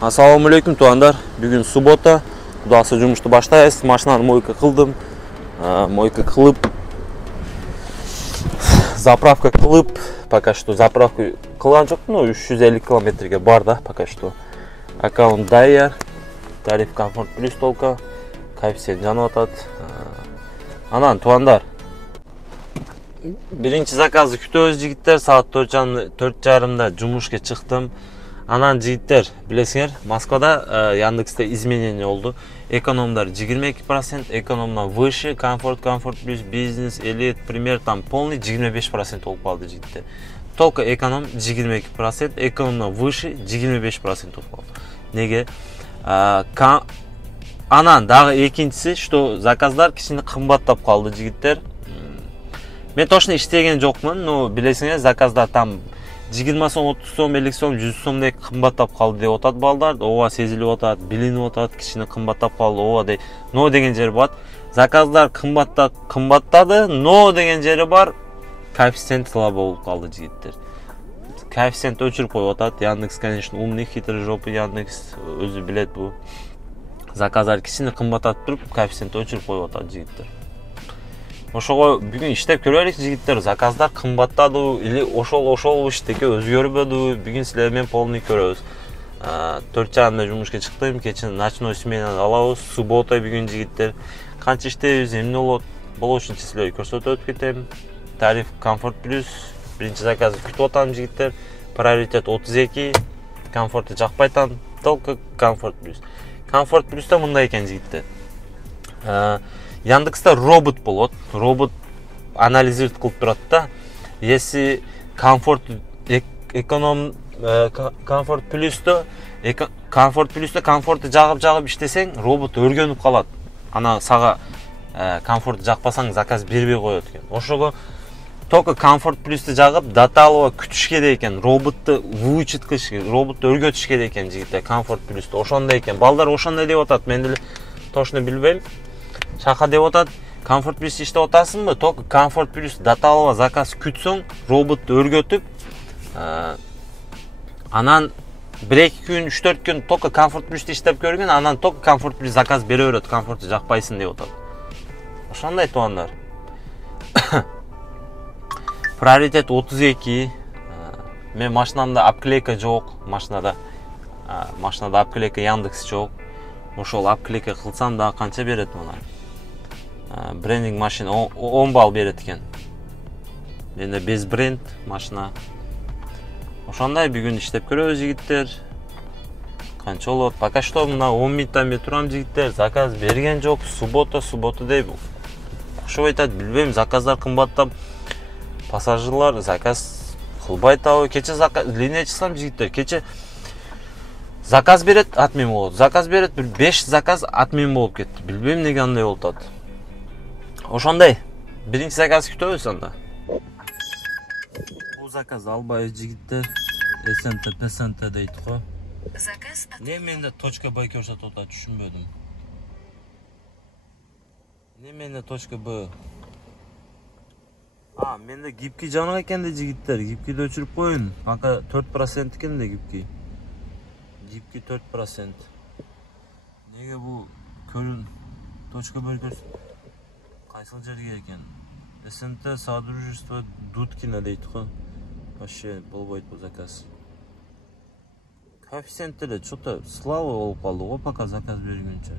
Assalomu alaykum tuanlar. Bugun subota. Xudosi jumishni boshlaymiz. Mashinani moyka qildim. Moyka qilib zapravka qilib, пока что zapravka qilgan jo'qman, 350 kilometrga borda пока что. Аккаунт Dayar, tarif Comfort Plus толка, koeffitsient janotat. Anan tuanlar. Birinchi zakazı kutib yigitlar, soat 4:30da jumishga chiqdim. Anan jigitler, bilesizler, Moskvada Яндекс'te изменение oldu. Ekonomlar 22%, ekonomdan выше, комфорт плюс бизнес, элит, пример там полный 25% olib qoldi jigitler. Только ekonom 22%, ekonomdan выше 25% olib qoldi. Nega? Anan дағы ikkinchisi, что заказlar kishini qimmatlab qoldi jigitler. Men точно ishlagan jo'qman, но bilesizlar, zakazlar tam 20 сом, 30 сом, 50 сом, 100 сомдек qimmatlab qoldi deb o'tadi balдар. Ova sezilib o'tadi, bilinib o'tadi, kishini qimmatlab qoldi, ova deb. No degan jeri bor. Zakazlar qimmatladi, no degan jeri bor. Koeffitsient slabo bo'lib qoldi jigitlar. Koeffitsient o'chirib qo'yib o'tadi. Яндекс, конечно, умный, хитрый жопа Яндекс, o'zi biladi bu. Zakazlar kishini qimmatlatib turib, koeffitsient o'chirib qo'yib o'tadi jigitlar. Oşoğa bugün ishlab ko'raylik jigitlar, zakazlar qimmatladi, или oshol ishdagi o'zgaribdi. Bugün sizlarga polni ko'ramiz. 4:30da jumishga chiqdim, keyin nочной smenani olamiz. Subota bugun jigitlar. Qancha ishlaymiz, nima bo'lishini sizlarga ko'rsatib o'tib ketaman. Tarif Comfort Plus, birinchi zakazni kutib o'tamiz jigitlar. Prioritet 32, komfortni jaqpaytan, только Comfort Plus. Comfort Plusda bunday ekan jigitlar. Яндекс'ta robot bo'ladi. Robot analizir qilib turadi-da. Если Comfort Plus'da komfortni jag'ib ishlasang, robot o'rganib qoladi. Ana saga komfortni jaqpasang zakaz bermay qo'yadi ekan. O'shaga только Comfort Plus'ni jag'ib datalovo kutish kerak ekan. Robotni vyuchit qilish, robotni o'rgatish kerak ekan jigitlar Comfort Plus'da. O'shanda ekan. Ballar o'shanda deb o'tadi. Men точно bilmayman. Shaka deb o'tadi. Comfort Plus ishda o'tasizmi? Только Comfort Plus datalovo zakaz kutsang, robotni o'rgatib, anan 1-2 kun, 3-4 kun только Comfort Plus'da ishlab ko'rgan, anan только Comfort Plus zakaz beraveradi, komfortni jaqpaysin deb o'tadi. O'shanday tuanlar. Prioritet 32. Men mashinamda obkleyka yo'q, mashinada obkleyka Яндекс yo'q. O'shol obkleyka qilsam da qancha beradi mana? Branding mashina 10 ball beradi ekan. Menda bez brend mashina. O'shanday bugun ishlab ko'ramiz jigitlar. Qancha bo'ladi? Пока что mana 10 minutdan beri turamiz jigitlar. Zakaz bergan yo'q. Subota deb. Qo'shib aytadi, bilmayman, zakazlar qimmatlab. Passajirlar zakaz qilmaydi. Kecha zakaz liniya chiqsam jigitlar, kecha zakaz beradi, atmin bo'ldi. Zakaz beradi, 5 zakaz atmin bo'lib ketdi. Bilmayman nega unday bo'ldi. O'shanday. Birinchi zakaz kutamiz onda. Bu zakaz albay jigitlar, SNT deydi-ku. Zakaz. Ne menda .b ko'rsatib o'tadi, tushunmadim. Ne menda .b. Menda gipki janoq ekanda jigitlar, gipkini o'chirib qo'ying. Faqa 4% ekanda gipki. Gipki 4%. Nega bu ko'rin .1 ko'rsat? Qaysi joyga ekan? SNT Содружество Дудкина deydi-ku. Вообще bo'lmaydi bu zakaz. Koeffitsiyentlar что-то slavo bo'lib qoldi-ku, пока zakaz berguncha.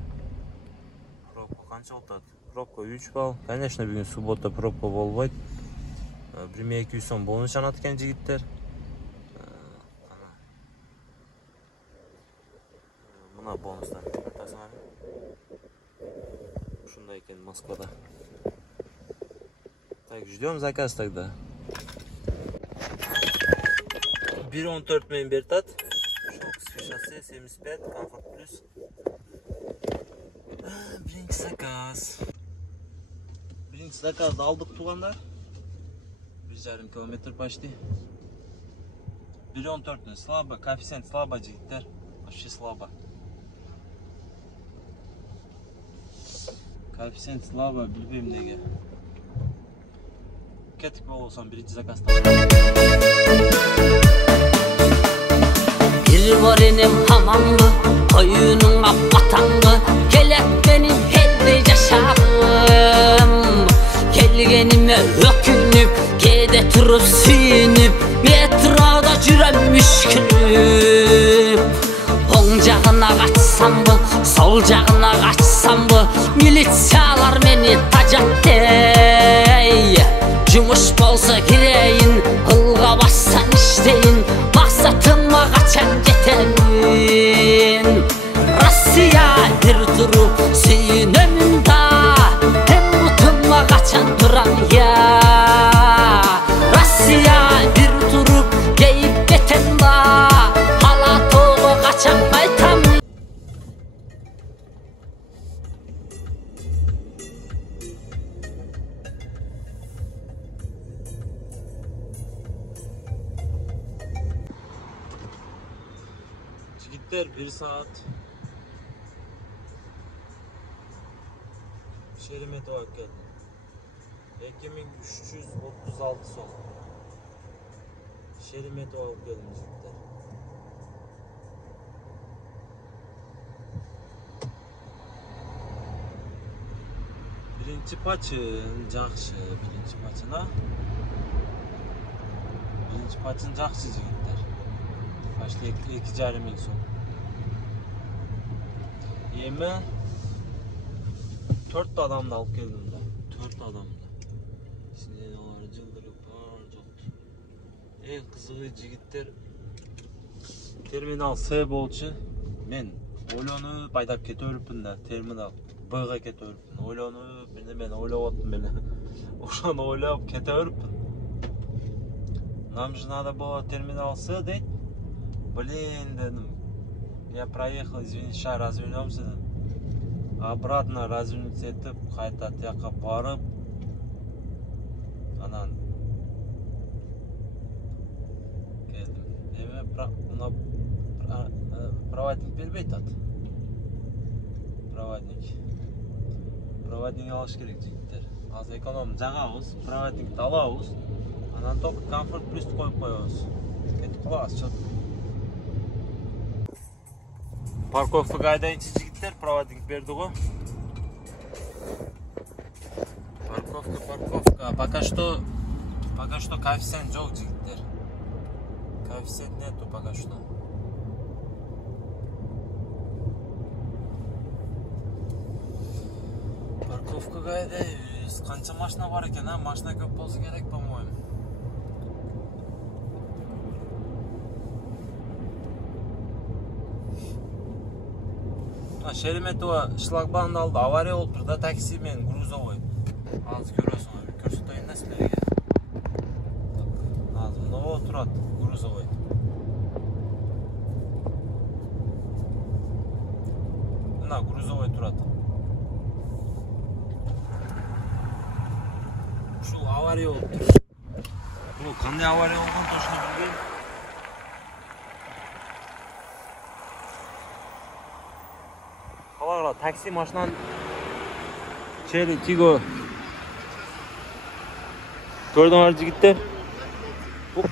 Probka qancha o'tadi? Probka 3 ball. Конечно, bugun subota probka bo'lmaydi. 1200 so'm bonus anatgan jigitlar. Buna bonuslar tasmani. Shunday ekan Moskvada. Так, ждем заказ тогда. 1.14 men bertat. Şase 75 Comfort Plus. Birinchi zakazni aldık tuğanlar. 1,5 kilometr почти. 1.14 слабо, коэффициент слабо jigitlar. Вообще слабо. Koeffitsient slabo, bilmayman nega. Ketib bo'lsam birinchi zakazdan. Bir var enim hamamlı, koyunun apatanlı. Kelek benim helde yaşarım. Gelgenime ökünüp, kede turup sinip, metroda jürem müşkülüp. Oң жағына kaçsam bu, sol жағына kaçsam bu, militsiyalar meni tajatday. Жұмыш болса kireyin, ылға бассан işteyin, maqsatıma kaçan jetemin. Rossiya bir turup suyunemin da, hem butıma kaçan duran ya. Rossiya bir turup geyip keten da, hala toğu kaçan aytam. Jigitler 1 saat Şeremetova geldi. 2336 son. Şeremetova geldim jigitler. Birinci paçın жақсы, birinci paçına. Birinci paçın жақсы jigitler. Başta 2,5 ming so'm. Yemi 4 adamda alıp geldim da. 4 adamda. Şimdi onlar cıldırıp var жоқты. En kızığı jigitler terminal C bolчу. Men ойлонуп айдап кетөрүпмүн да. Terminal B'ga кетөрүпмүн. Ойлонуп, мен ойлоп аттым эле. Ошону ойлоп кетөрүпмүн. Нам же надо было терминал С дейт. Блин, dedim. Я проехал, извини, сейчас развернемся. Обратно развернуться етіп, қайта тияққа барып, анан келдім. Мына проводник бербей тат. Проводник алыш керек жігіттер. Аз эконом жағабыз, проводникті алабыз. Анан только комфорт плюсті қойып қоябыз. Кетіп қалабыз, чөп. Парковкаға айдайыншы жігіттер, проводник берді ғой. Парковка. Пока что коэффициент жоқ жігіттер. Коэффициент нету пока что. Парковкаға айдайбыз. Қанша машина бар екен, а? Машина көп болса керек, по-моему. Шереметова шлагбаумды алды, авария болып тұр да, такси мен грузовой. Азыр көресің, көрсетейін да сілерге. Азыр мынау тұрады, грузовой. Мына грузовой тұрады. Ушул авария болып тұр. Бұл қандай авария болған, точно білмеймін. Қалағыра такси машинан Черри Тиго көрдіңдер жігіттер. Бұл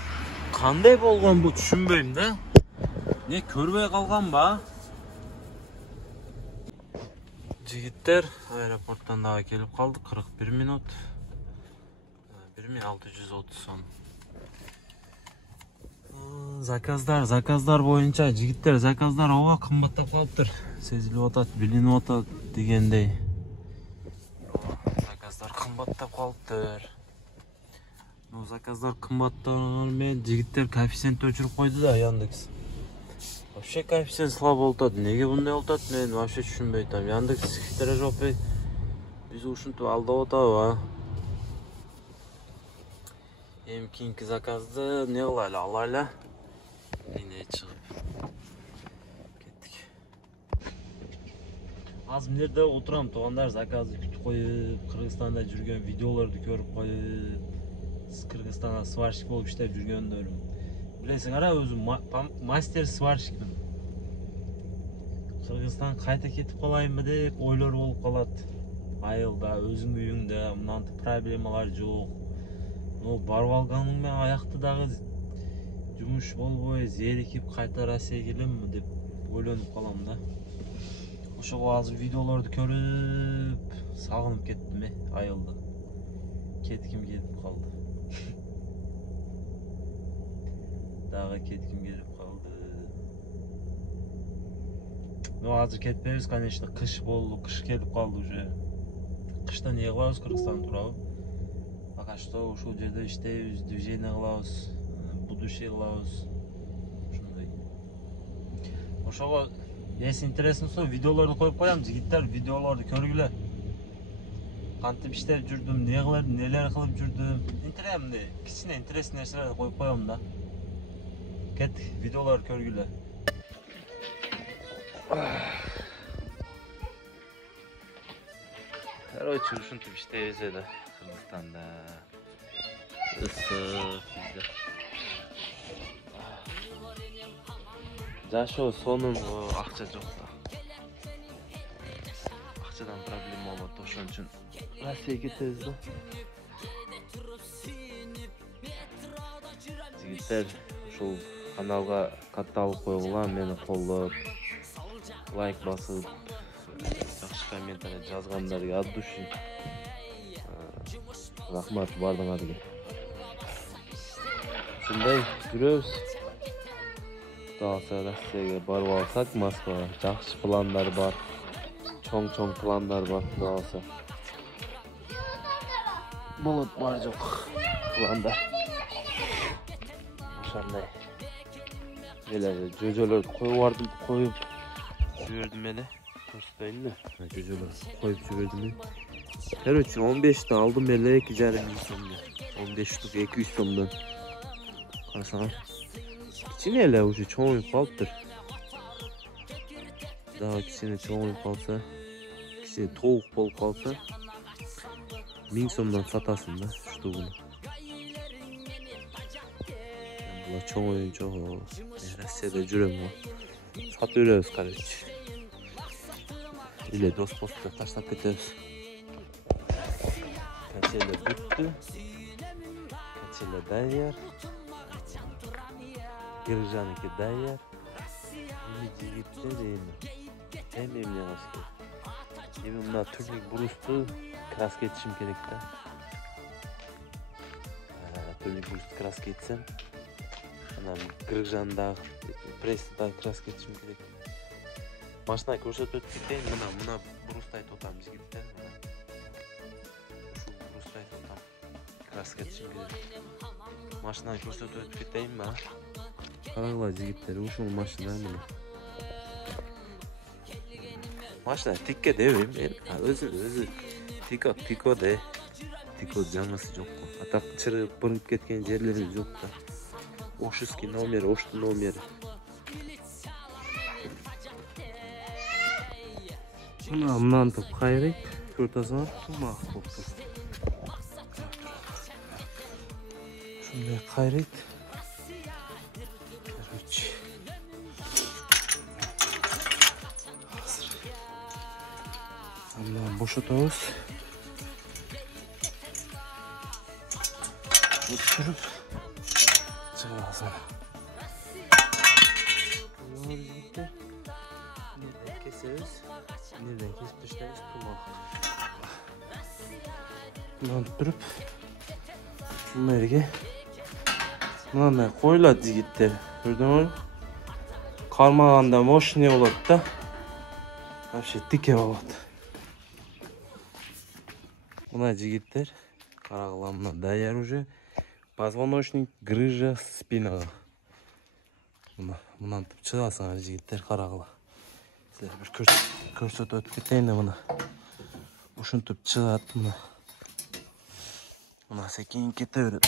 қандай болған, бұл түшінбеймін да. Не көрбей қалған ба? Жігіттер аэропорттан дағы келіп қалды. 41 минут. 1630 сом. Заказдар боюнча жигиттер, заказдар ооба кымбаттап калыптыр. Сезилип атат, билинип атат дегендей. Заказдар кымбаттап калыптыр. Ну, заказдар кымбаттаганы менен жигиттер коэффициент өчүрүп койду да, Яндекс. Вообще коэффициент слабо болуп атат. Неге мындай болуп атат, мен вообще түшүнбөй атам. Яндекс хитрэ жопой биз ушинтип алдап атабы, а? Hem keyingi zakazdı ne olayla alayla yine çıkıp kettik. Az yerде oturam toğanlar zakazı kütüp koyup Kırgızstanda жүрген videolardı görüp koyup Kırgızstanda сварщик болып işlep жүргөндөрүм. Bilesиң ара өзүм мастер сварщикмин. Кыргызстан кайта кетип калайынбы деп ойлор болуп калат. Айылда өзүң үйүңдө мынантип проблемалар жок. Ну, барып алганың менен аякты дагы жумуш болбой зерикип кайта Россияга келемби деп ойлонуп калам да. Ошого азыр видеолорду көрүп сагынып кеттим айылды. Кетким келип калды. Дагы кетким келип калды. Но азыр кетпейбиз, конечно, кыш болду, кыш келип калды уже. Кышта не кылабыз, Кыргызстанда турабы? Пока что ушул жерде иштейбиз, движение кылабыз, будущее кылабыз. Ушундай. Ошого если интересно болсо видеолорду коюп коям, жигиттер, видеолорду көргүлө. Кантип иштеп жүрдүм, нелер кылып жүрдүм. Интеремди, кичине интересный нерселерди коюп коем да. Кет, видеолорду көргүлө. Короче, ушинтип иштейбиз эле Кыргызстанда. Ысык бизде. Жашоо сонун, акча жок да. Акчадан проблема болот, ошон үчүн Россияга кетебиз да. Жигиттер, ушул каналга катталып койгула, мени колдоп, лайк басып, жакшы комментарий жазгандарга от души рахмат бардыңарга. Ушундай жүрөбүз. Куталса Россияга барып алсак, Москвага жакшы пландар бар. Чоң пландар бар, куталса. Болот бар жок пландар. Ошондой. Эле жөжөлөрдү коюп жибердим эле. Көрсөтөйүнбү? Жөжөлөр коюп жибердим. Короче, 15'te aldım эле 2,5 миң сомдон. 15 штук 200 сомдон. Карасаңар. Кичине эле уже чоңуйуп калыптыр. Дагы кичине чоңуйуп калса, кичине толук болуп калса, 1000 сомдон сатасың да штугуну. Була чоңуйунча Россияда жүрөм го. Сатып беребиз, короче. Или дос-постка таштап кетебиз. Качеле бүттү. Качеле даяр. Кыргызчаныкы даяр. Эми жигиттер эми эмне кылыш керек? Эми мына турник брусту краска этишим керек да. Турник брусту краска этсем, анан кыргызчандагы прессидагы краска этишим керек. Машина көрсөтүп кетейин, мына брусту айтып атам жигиттер. Ушул брусту айтып атам. Краска этишим керек. Машина көрсөтүп кетейинби? Карагыла жигиттер, ушул машина мына. Машина тикке дебейм, өзү тико де. Тико жаңысы жок го. Атак чырып, бырып кеткен жерлери жок да. Ошуский номер, оштун номери. Мынантип кайрайт, көртасаңар, сумак болуптур. Ушундай кайрайт. Короче. Мынаны бошотобуз. Өткөрүп чыгасың. Нерден кесебиз, нерден кесип таштайбыз, тумак. Мынаны түрүп, мына жерге мындай коюлат жигиттер. Көрдүңөр? Кармаганда мощный болот да. Вообще тике болот. Мына жигиттер, карагыла, мына даяр уже. Позвоночник, грыжа спинага. Мынантип чыгасыңар жигиттер, карагыла. Силер бир көрсөтүп кетейин да мына. Ушинтип чыгат мына. Мына секин кете берет.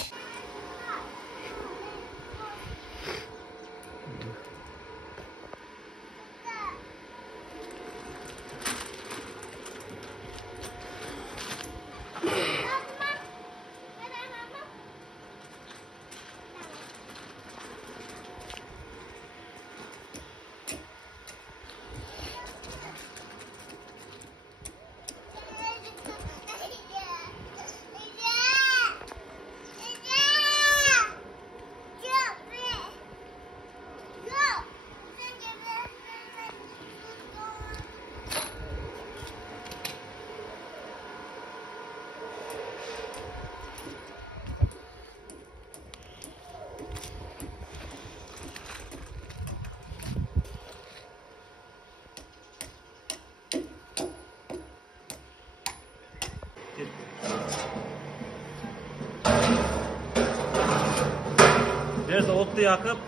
endi o'tni yoqib,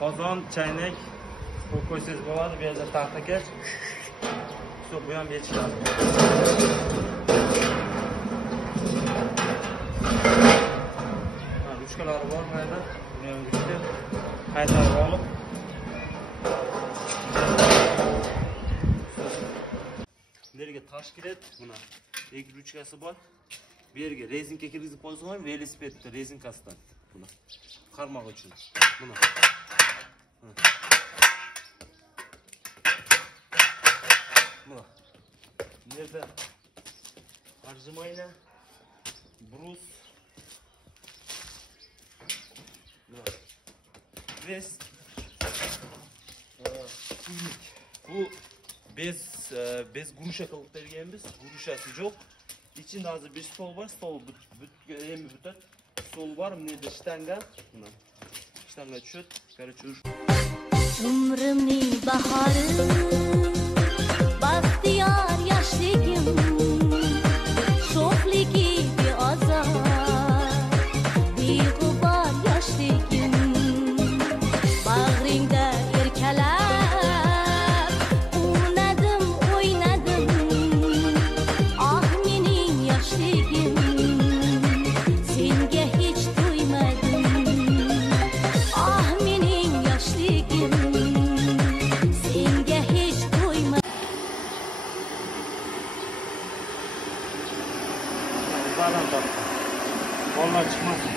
qozon, chaynak qo'yib qo'ysangiz bo'ladi. Bu yerda taxtakash. Shu bu ham yechiladi. Ruchkalari bor bu yerda. Buni ham ruchka qaytarib olib nerga taş kiret buna. Ek ruchkasi bor. Bu yerga rezinka kirgizib qo'ysa ham velosipedda rezinkasidan buni. Qarmoq uchun. Buni. Buni. Bu yerda arzimayna, brus. Bez. Bu bez guruşa qilib berganmiz. Gurushasi yo'q. İçinde hazır bir stol var. Stol bütün stol var. Bunlarda shtanga. Buna. Shtanga tushadi. Короче, Umrimning bahori, baxtiyor yoshligim, sho'xligi beozor, beg'ubor yoshligim, bag'ringda erkalab, o'ynadim, ah mening yoshligim, senga hech to'ymadim, ah mening yoshligim, senga hech to'ymadim. Uzadan tortdi. Bollar chiqmasin.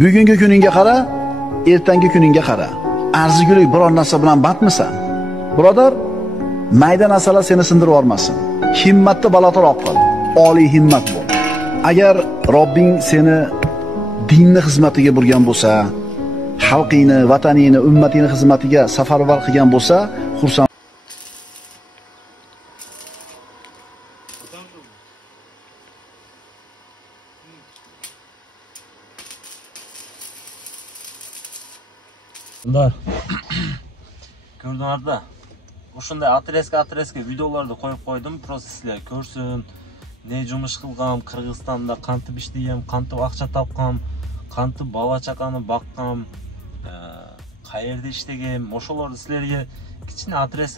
Bugungi kuningga qara, ertangi kuningga qara. Arzigulik biror narsa bilan bandmisan? Birodar, mayda narsalar seni sindirib yormasin. Himmatni balandroq qil. Oliy himmat bo'l. Agar Robbing seni dinni xizmatiga burgan bo'lsa, xalqingni, vataningni, ummatingni xizmatiga safarbar qilgan bo'lsa, xursand. Bunlar ko'rdinglarda o'shunday atreska videolarni qo'yib qo'ydim, просто sizlar ko'rsin. Ne jumush qilgam, Qirg'izistonda qantib ishlagan, qantib aqcha topqam, qantib bola chaqani boqqam, qayerda ishlagan, o'shalarni sizlarga kichkina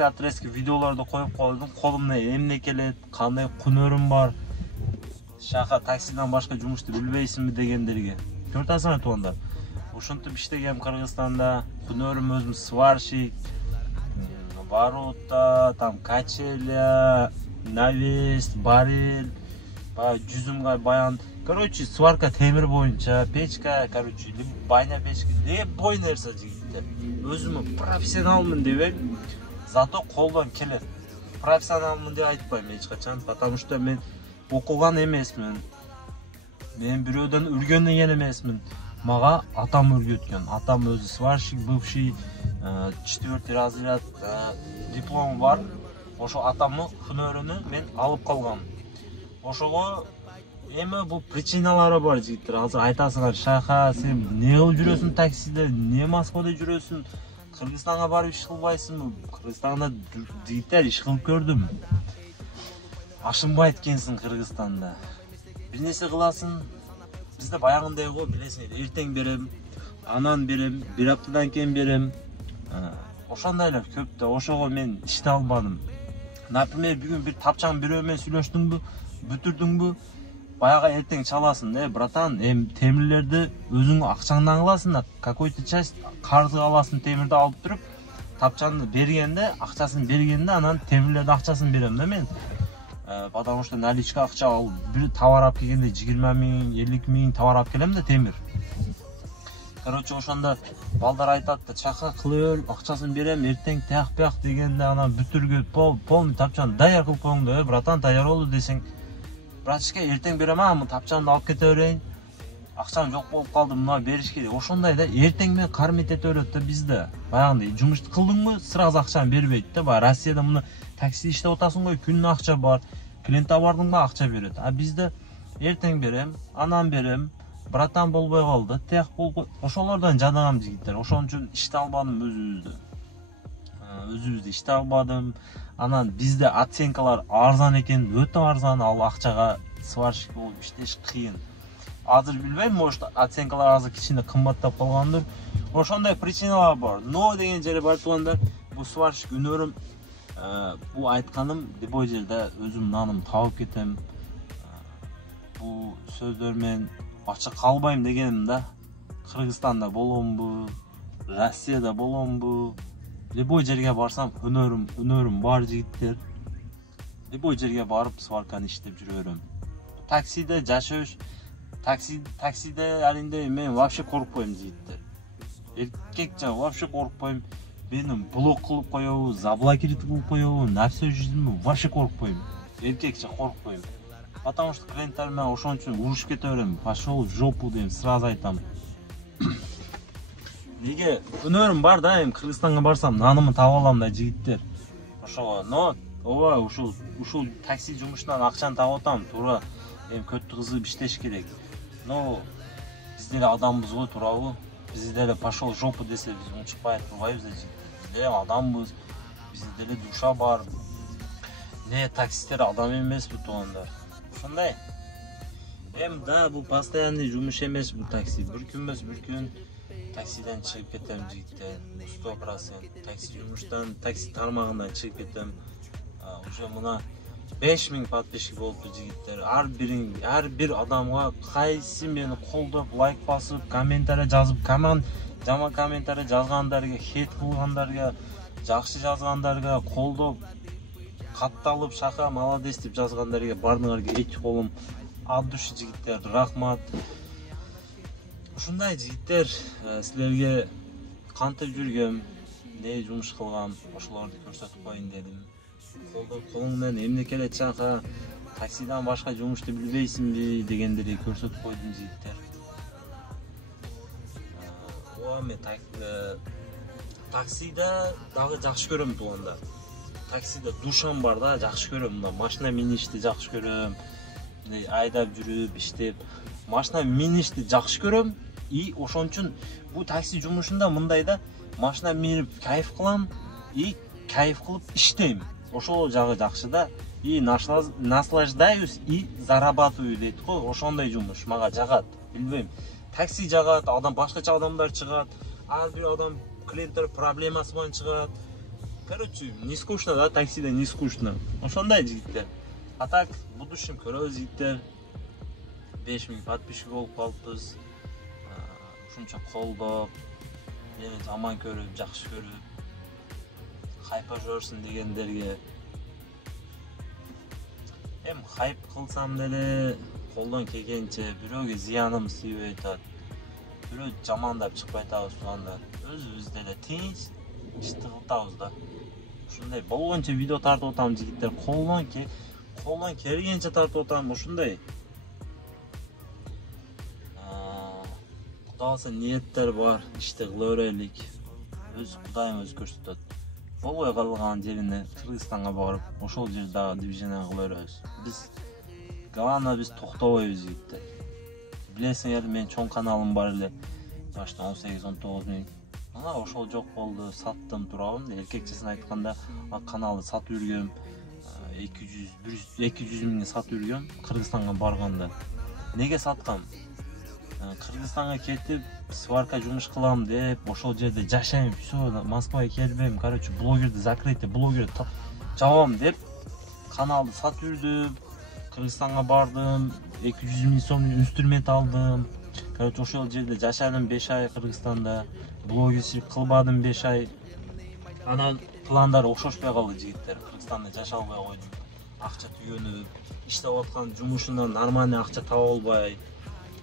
atreska videolarni qo'yib qo'ydim. Qo'limdan emne keladi, qanday qunurim bor. Shahar taksidan boshqa jumushni bilmaysizmi deganlarga. Ko'rtasizmi to'nda? O'shantib ishlagan Qirg'izistonda qunurim o'zim svarshik, ворота, там качеля, навес, барель, жүзімға баян. Короче, сварка темір бойынша, печка, короче, байна печка, бой нәрсе жігіттер. Өзімі профессионалмын деп, зато қолдан келер. Профессионалмын деп айтпаймын ешқашан, потому что мен оқыған емесмін. Мен біреуден үргенген емесмін. Mağa atam örgütken, atam özü svarщик, бывший 4 razrяд diplom var. Oşo atamı hünörünü men alıp kalgam. Oşoga emi bu prичиналары бар жигиттер. Азыр айтасыңар, Шаха, сен не кылып жүрөсүң таксиде, не Москвада жүрөсүң? Кыргызстанга барып иш кылбайсыңбы? Кыргызстанда жигиттер иш кылып көрдүм. Ашынбайт экенсиң Кыргызстанда. Бир нерсе кыласың. Bizde bayağınday o bilesiniz. Erten berem, anan berem, bir haftadan keyin berem. Oşandaylar köpte. Oşoğa men işte almadım. Например, bugün bir tapçan birömen süйлöştün bu, bütürdün bu. Bayağı erten çalasın de, bratan. Hem temirlerde özün akçandan alasın da, какой-то часть kartı alasın temirde alıp durup, tapçanını bergende, akçasını bergende, anan temirlerde akçasını berem de men. Потому что наличка акча ал, bir товар алып келгенде 20 000, 50 000 товар алып келем да темир. Короче, ошондо балдар айтат да, чака кылып, акчасын берем, эртең таяк дегенде ана бүтүргө полный тапчан даяр кылып коюңду, братан, даяр болду десең, братишке эртең берем, аны тапчанды алып кете берейин. Акчам жок болуп калды, мына бериш керек. Ошондой да эртең менен кармет эте берет да бизде. Баягындай жумушту кылдыңбы, сразу акчаны бербейт да. Баягы Россияда муну такси иштеп отасың ғой, күнүнө акча бар. Клиентке бардың ба акча берет. А бизде эртең берем, анан берем, братан болбой калды, тияк болбой. Ошолордон жадагам жигиттер. Ошон үчүн иште албадым өзүбүздү иште албадым. Анан бизде оценкалар арзан экен, өтө арзан, ал акчага сварщик болуп иштеш кыйын. Азыр билбейм, может оценкалар азыр кичине кымбаттап калгандыр. Ошондой причиналар бар. Но деген жери бар тугандар, бул сварщик өнөрүм, бул айтканым любой жерде өзүм наным табып кетем. Бул сөздөр менен ачык калбайм дегеним да. Кыргызстанда боломбу, Россияда боломбу, любой жерге барсам өнөрүм бар жигиттер. Любой жерге барып сварканы иштеп жүрө берем. Таксиде жашаш, таксиде алинде мен вообще коркпойм жигиттер. Эркекче вообще коркпойм. Менин блок кылып коебу, заблокировать кылып коебу, нерсе жүзүмө вообще коркпойм. Эркекче коркпойм. Потому что клиенттер менен ошон үчүн урушуп кете берем. Пошел в жопу дейм, сразу айтам. Неге өнөрүм бар да, эми Кыргызстанга барсам нанымы таба алам да жигиттер. Ошого, но ооба ушул такси жумушунан акчаны таап атам, туура. Эми көттү кызып иштеш керек. Но биз деле адамбыз го, туурабы? Биз деле пошел в жопу десе биз унчукпай турбайбыз да жигиттер. Биз деле адамбыз. Бизде деле душа бар. Не таксисттер адам эмеспи туугандар. Ошондой. Эми да, бул постоянный жумуш эмес бул такси. Бир күн эмес, бир күн таксиден чыгып кетем жигиттер. 100%. Такси жумуштан, такси тармагынан чыгып кетем. Уже мына 5000 подписчик болупту жигиттер. Ар бир адамга кайсы мени колдоп, лайк басып, комментарий жазып, жаман комментарий жазгандарга, хейт кылгандарга, жакшы жазгандарга колдоп, катталып, шака, молодец деп жазгандарга бардыңарга эки колум от души жигиттер, рахмат. Ушундай жигиттер, силерге кантип жүргөм, не жумуш кылгам, ошолорду көрсөтүп коеюн дедим. Колуң менен эмне келет чака, таксидан башка жумушту билбейсиңби дегендерди көрсөтүп койдум жигиттер. Мен таксиде дагы жакшы көрөм туугандар. Таксиде душам бар да, жакшы көрөм. Машина миништи жакшы көрөм. Айдап жүрүп, иштеп, машина миништи жакшы көрөм. И ошон үчүн бул такси жумушунда мындай да, машина минип кайф кылам, и кайф кылып иштейм. Ошол жагы жакшы да. И наслаждаюсь и зарабатываю дейт го. Ошондой жумуш мага жагат. Билбейм. Такси жагат, адам башкача адамдар чыгат. Ар бир адам клиенттер проблемасы менен чыгат. Короче, не скучно да, таксиде не скучно. Ошондой жигиттер. А так, будущем көрөбүз жигиттер. 5000 подписчик болуп калыппыз. Ушунча колдоп, мени жаман көрүп, жакшы көрүп, хайпа жүрсүн дегендерге. Эми хайп кылсам деле колдон келгенче бирөөгө зыяным тийбей атат. Бирөө жамандап чыкпай атабыз туугандар. Өзүбүз деле тинч ишти кылтабыз да. Ушундай болгончо видео тартып атам жигиттер. Колдон келгенче тартып атам ушундай. Кудайса ниеттер бар, ишти кыла берелик. Өз Кудайым өз көрсөтөт. Болбой калган жерине Кыргызстанга барып, ошол жерде дагы движение кыла беребиз. Биз главное биз токтобойбуз жигиттер. Билесиңер, мен чоң каналым бар эле. Башта 18-19 миң. Ана ошол жок болду, саттым турабым. Эркекчесин айтканда, каналды сатып жүргөм. 200 миңге сатып жүргөм Кыргызстанга барганда. Неге саткам? Кыргызстанга кетип, сварка жумуш кылам деп, ошол жерде жашайм, всё, Москвага келбейм. Короче, блогерди закрыть, блогерди жабам деп, каналды сатып жүрдүм. Кыргызстанга бардым, 200 миң сомдун инструмент алдым. Короче, ошол жерде жашадым 5 ай Кыргызстанда. Блогерчилик кылбадым 5 ай. Анан пландар окшошпой калды жигиттер. Кыргызстанда жашай албай койдум. Акча түйгөнүп, иштеп аткан жумушунан нормальный акча таба албай,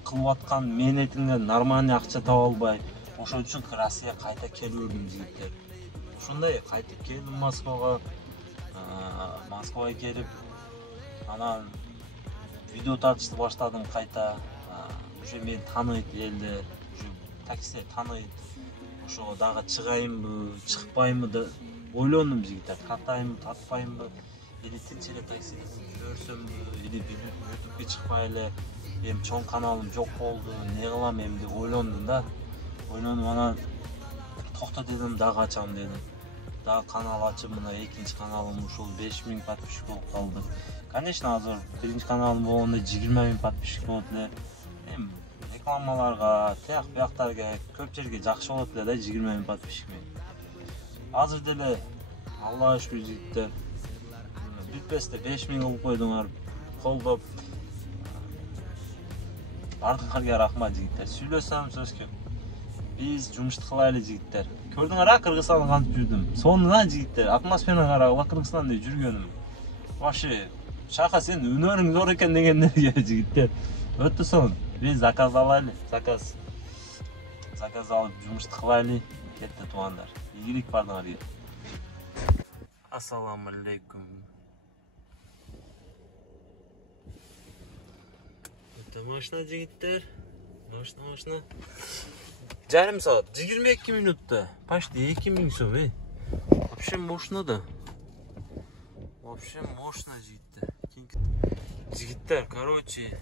кылып аткан мээнетиңден нормальный акча таба албай, ошол үчүн Россияга кайта келдим жигиттер. Ошондой кайтып келдим Москвага. Москвага келип, анан видео тартышты баштадым кайта. Уже мени тааныйт элде, уже таксиде тааныйт. Ошого дагы чыгайынбы, чыкпайынбы деп ойлондум жигиттер. Тартайынбы, тартпайынбы. или тинчеле такси көрсөм или ютубке чыкпай эле эми чоң каналым жок болду, не кылам эми деп ойлондум да. Ойлонуп анан токто дедим, дагы ачам дедим. Дагы канал ачып, мына экинчи каналым ушул 5000 подписчик болуп калды. Конечно, азыр биринчи каналым болгондо 20000 подписчик болот эле. Эми рекламаларга, тияк бияктарга көп жерге жакшы болот эле да 20000 подписчик менен. Азыр деле Аллага шүкүр жигиттер. Бүтпесте 5000 кылып койдуңар, колдоп. Бардыңарга рахмат жигиттер. Сүйлөсөм сөз көп. Биз жумушту кылайлы жигиттер. Көрдүңөр а Кыргызстанда кантип жүрдүм. Сонуна жигиттер, атмосфераны карагыла Кыргызстанда жүргөнүм. Вообще шака сен өнөрүң зор экен дегендерге жигиттер. Өтө сон. Биз заказ алайлы, заказ алып жумушту кылайлы. Кетти туугандар. Ийгилик бардыңарга. Ассаламу алейкум. Машина жигиттер. Машина. Жарым саат, 22 минутта. Почти 2000 сом, Вообще мощно да. Вообще мощно жигиттер. Жигиттер, короче,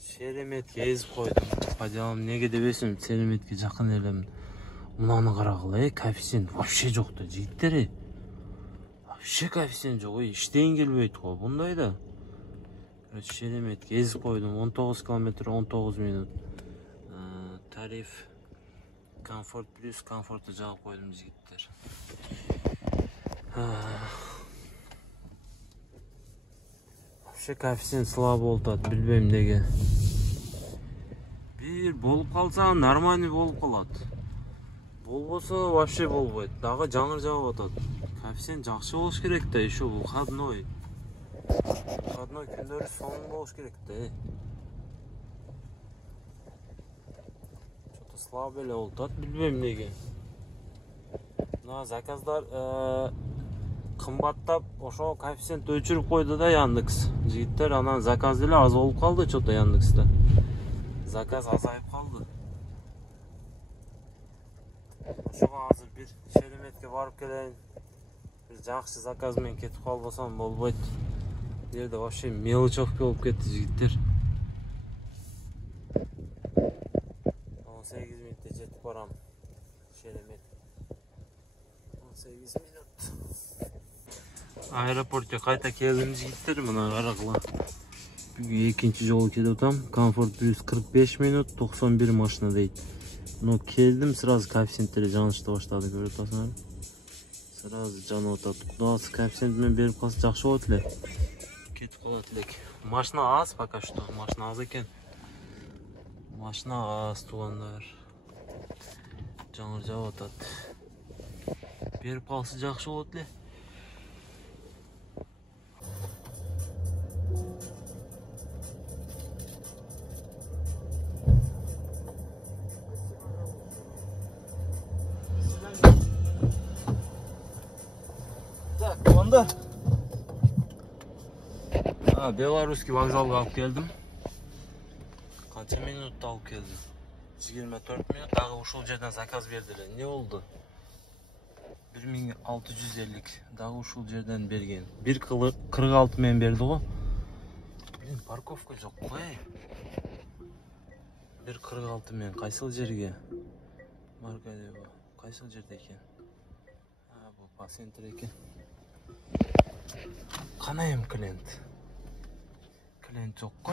Шереметке езип койдум. Паджалам неге дебесем, Шереметке жакын элем. Мунаны карагыла, коэффициент вообще жок да жигиттер. Вообще коэффициент жок, иштейин келбейт го, bunday да. Шереметке езип койдум, 19 километр, 19 минут. Тариф комфорт плюс комфорту жагып койдум жигиттер. Вообще коэффициент слабо болуп атат, билбейм неге. Бир болуп калса нормальный болуп калат. Болбосо вообще болбойт. Дагы жаңыр жагып атат. Коэффициент жакшы болуш керек да, еще выходной. Выходной күндөрү сонун болуш керек да. Что-то слабо эле болуп атат, билбейм неге. Мына заказдар кымбаттап, ошо коэффициент өчүрүп койду да Яндекс. Жигиттер, анан заказ деле аз болуп калды что-то Яндексте. Заказ азайып калды. Ошого азыр бир Шереметке барып келейин. Бир жакшы заказ менен кетип калбасам болбойт. Бу жерде вообще мелочевка болуп кетти жигиттер. 18 минутта жетип барам. Шеремет. 18 минут. Аэропортко кайта келдим жигиттер, мына карагыла. Бүгүн экинчи жолу келип атам. Комфорт плюс 45 минут, 91 машина дейт. Но келдим, сразу коэффициенттери жанышты баштады, көрүп атасыңар. Сразу жанып атат. Кудасы коэффициент менен берип калса жакшы болот эле. Кетип калат элек. Машина аз пока что. Машина аз экен. Машина аз, туугандар. Жаңыр жагып атат. Берип калса жакшы болот эле. Так, туугандар. Белорусский вокзалга алып келдим. Канча минутта алып келдим? 24 минут. Дагы ушул жерден заказ бердилер. Не болду? 1650. Дагы ушул жерден берген. 1.46 менен берди го. Блин, парковка жок го. 1.46 менен кайсыл жерге? Марка деп. Кайсыл жерде экен? Бул пассентер экен. Канайым клиент. Клиент жок го.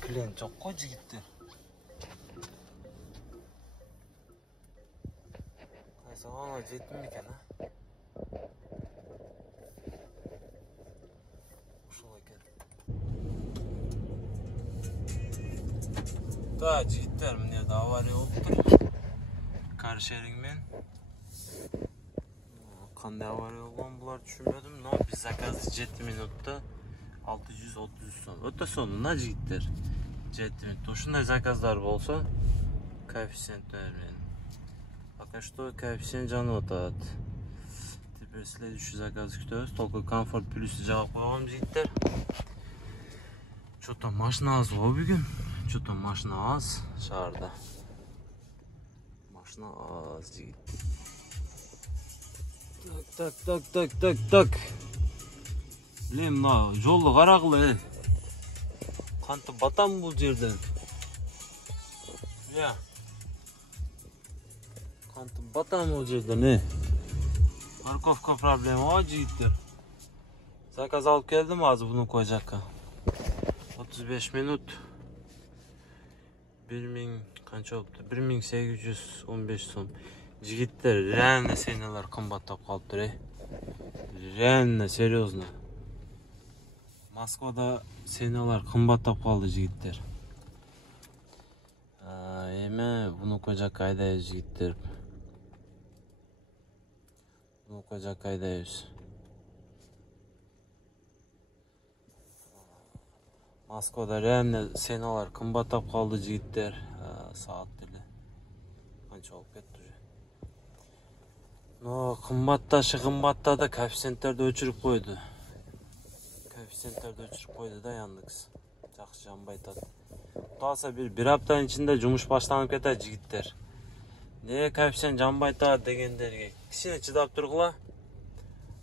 Клиент жок го жигиттер. Кайсыга жеттим экен, Ушул экен. Да, жигиттер, мына да авария болуптур. Каршеринг менен. Кандай авария болгон булар түшүнбөдүм, но биз заказды 7 минутта 630 сом. Өтө сонуна жигиттер. 7 минут. Ушундай заказдар болсо, коэффициент менен. Пока что коэффициент жанып атат. Теперь следующий заказ күтөбүз. Только комфорт плюс жагып койгом жигиттер. Что-то машина аз го бүгүн. Что-то машина аз шаарда. Машина аз жигит. Так. Білем, мына жолды қарағылы. Қантып батам бұл жерден. Я. Қантып батам бұл жерден, Парковка проблема, жігіттер. Заказ алып келдім азы бұны қой жаққа. 35 минут. 1000 қанша олыпты? 1815 сом. Жігіттер, реально сеналар қымбаттап қалыптыр, Реально, серьезно. Москвада сеналар қымбаттап қалды, жігіттер. Еме, бұны қой жаққа айдайыз, жігіттер. Бұны қой жаққа айдайыз. Москвада реально сеналар қымбаттап қалды, жігіттер. Сағат тілі. Қанша олып кетті уже. Но қымбаттады, коэффициенттерді өчіріп қойды. Да, Яндекс. Жақсы жанбайтады. Туалса бір аптаның ішінде жұмыс баштанып кетеді, жігіттер. Не коэффициент жанбайтады дегендерге кішкене чыдап тұрғыла.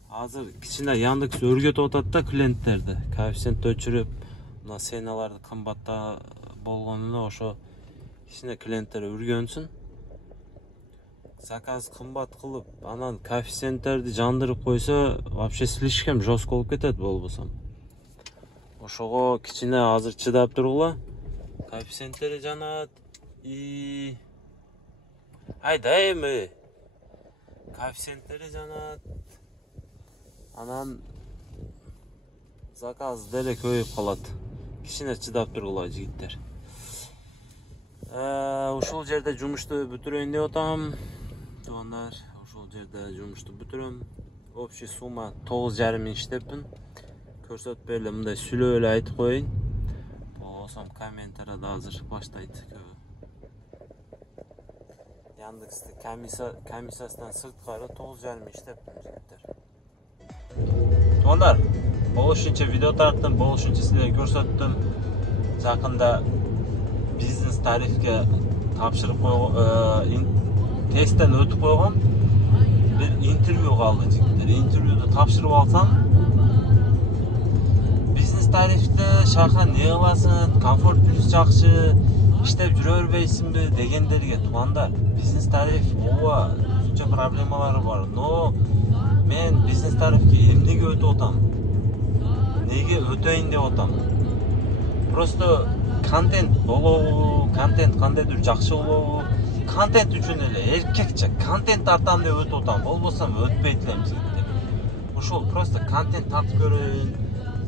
Азыр кішкене Яндекс өргөтіп отады да клиенттерді. Коэффициент өчіріп, мына сеналарды қымбатта болғанына ошо кішкене клиенттер үргөнсүн. Заказ қымбат қылып, анан коэффициенттерді жандырып қойса, вообще слишком жестко болып кетеді болбосам. Ошого кичине азыр чыдап тургула. Коэффициенттери жанат. Айдайм. Коэффициенттери жанат. Анан заказ деле көйүп калат. Кичине чыдап тургула, жигиттер. Ушул жерде жумушту бүтүрөйүн деп атам. Туугандар, ушул жерде жумушту бүтүрөм. Общий сумма 9,5 миң иштеппин. Көрсөтпөй эле мындай сүйлөп эле айтып коеюн. Болсом комментарияда азыр баштайт көбү. Яндексте комиссиясынан сырткары 9,5 миң иштеппин, жигиттер. Туугандар, болушунча видео тарттым, болушунча силерге көрсөттүм. Жакында бизнес тарифке тапшырып тесттен өтүп койгон бир интервью калды, жигиттер. Интервьюду тапшырып алсам, бизнес тарифте шаха не кыласың, комфорт плюс жакшы, иштеп жүрө бербейсиңби дегендерге, туугандар, бизнес тариф ооба өзүнчө проблемалары бар. Но мен бизнес тарифке эмнеге өтүп атам? Неге өтөйүн деп атам? Просто контент болобу, контент кандайдыр жакшы болобу, контент үчүн эле эркекче контент тартам деп өтүп атам. Болбосом өтпөйт элем, жигиттер. Ошол просто контент тартып көрөйүн.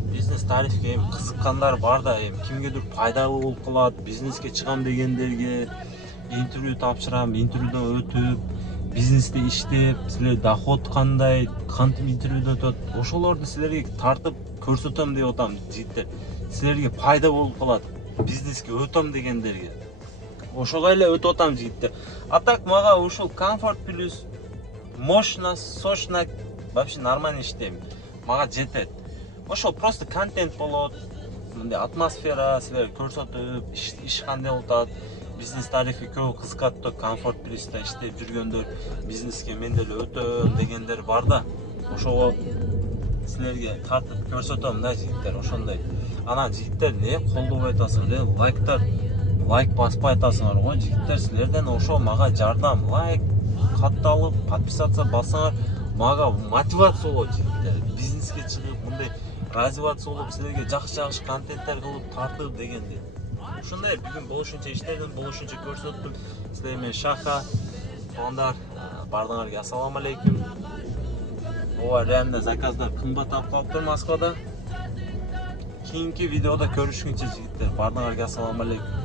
Бизнес тарифке кызыккандар бар да, кимгедир пайдалуу болуп калат, бизнеске чыгам дегендерге интервью тапшырам, интервьюдон өтүп, бизнесте иштеп, силер доход кандай, кантип интервьюдон өтөт, ошолорду силерге тартып көрсөтөм деп атам, жигиттер. Силерге пайда болуп калат, бизнеске өтөм дегендерге. Ошого эле өтүп атам, жигиттер. А так мага ушул комфорт плюс, мощно, сочно, вообще нормально иштейм. Мага жетет. Ошол просто контент болот, мындай атмосфера, силерге көрсөтүп, иш кандай болуп атат, бизнес тарифи көп кызыкат да, комфорт плюста иштеп жүргөндөр, бизнеске мен деле өтөм дегендер бар да. Ошого силерге тартып көрсөтөм да, жигиттер, ошондой. Анан жигиттер не колдобой атасыңар, лайк баспай атасыңар го, жигиттер, силерден ошо мага жардам, лайк катталып, подписаться бассаңар, мага мотивация болот, жигиттер. Бизнеске чыгып, мындай развиваться болуп, силерге жакшы контенттер кылып тартып дегенде. Ушундай бүгүн болушунча иштедим, болушунча көрсөттүм. Силер менен Шаха. Туугандар, бардыңарга ассаламу алейкум. Ооба, реально заказдар кымбаттап калыптыр Москвада. Кийинки видеода көрүшкүнчө, жигиттер, бардыңарга ассаламу алейкум.